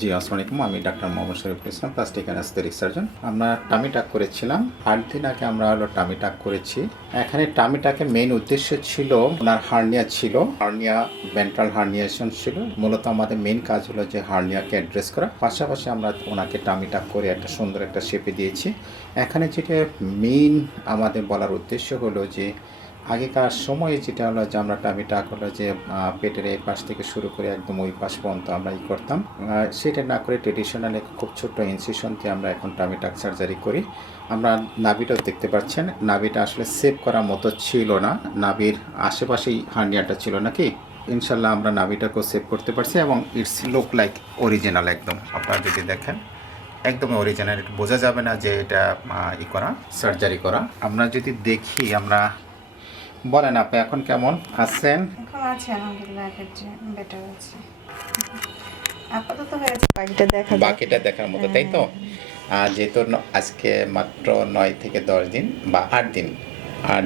জি, আসসালামু আলাইকুম। আমি doctor Mohammad Shariful Islam, plastic anaesthetic surgeon. আমরা টামি টাক করেছিলাম। ৮ দিন আগে আমরা টামি টাক করেছি। এখানে টামি টাকের মেইন উদ্দেশ্য ছিল, ওনার হার্নিয়া ছিল, হার্নিয়া ভেন্ট্রাল হার্নিয়েশন ছিল। মূলত আমাদের মেইন কাজ হলো যে হার্নিয়াকে অ্যাড্রেস করা। পাশাপাশি আমরা ওনাকে টামি টাক করে একটা সুন্দর একটা শেপে দিয়েছি। এখানে যেটা মেইন আমাদের বলার উদ্দেশ্য হলো যে আগেকার সময়ে যেটা হলো যে আমরা টামি টাক হলো যে পেটের এই পাশ থেকে শুরু করে একদম ওই পাশ পর্যন্ত আমরা করতাম। সেটা না করে ট্রেডিশনাল খুব ছোট্ট ইনসিশন দিয়ে আমরা এখন টামি টাক সার্জারি করি। আমরা নাভিটাও দেখতে পাচ্ছেন, নাভিটা আসলে সেভ করার মতো ছিল না, নাভির আশেপাশেই হার্নিয়াটা ছিল নাকি। ইনশাল্লাহ আমরা নাভিটাকেও সেভ করতে পারছি এবং ইটস লুক লাইক অরিজিনাল। একদম আপনারা যদি দেখেন একদম অরিজিনাল, বোঝা যাবে না যে এটা করা সার্জারি করা। আমরা যদি দেখি, আমরা বলেন আপনি এখন কেমন আছেন? এখন আছে আলহামদুলিল্লাহ, আগের চেয়ে বেটার আছে। আপাতত হয়েছে, বাকিটা দেখার মতো, তাই তো? যেহেতু আজকে মাত্র 9 থেকে 10 দিন বা 8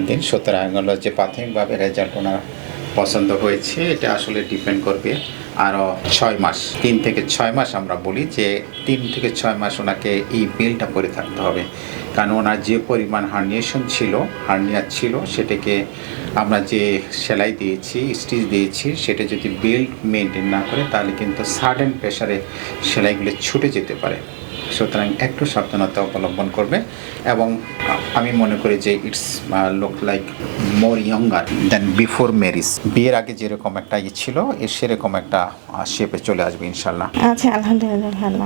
দিন, সুতরাং হলো যে প্রাথমিকভাবে রেজাল্ট ওনার পছন্দ হয়েছে। এটা আসলে ডিপেন্ড করবে আরও 6 মাস, 3 থেকে 6 মাস। আমরা বলি যে 3 থেকে 6 মাস ওনাকে এই বিলটা করে থাকতে হবে, কারণ ওনার যে পরিমাণ হার্নিয়া ছিল সেটাকে আমরা যে সেলাই দিয়েছি, স্টিচ দিয়েছি, সেটা যদি বেল্ট মেনটেন না করে তাহলে কিন্তু সাডেন প্রেশারে সেলাইগুলো ছুটে যেতে পারে। সুতরাং একটু সাবধানতা অবলম্বন করবে এবং আমি মনে করি যে it's look like more younger than before marriage. বিয়ের আগে যেরকম একটা ছিল সেরকম একটা শেপে চলে আসবে ইনশাল্লাহ। আচ্ছা, আলহামদুলিল্লাহ ভালো।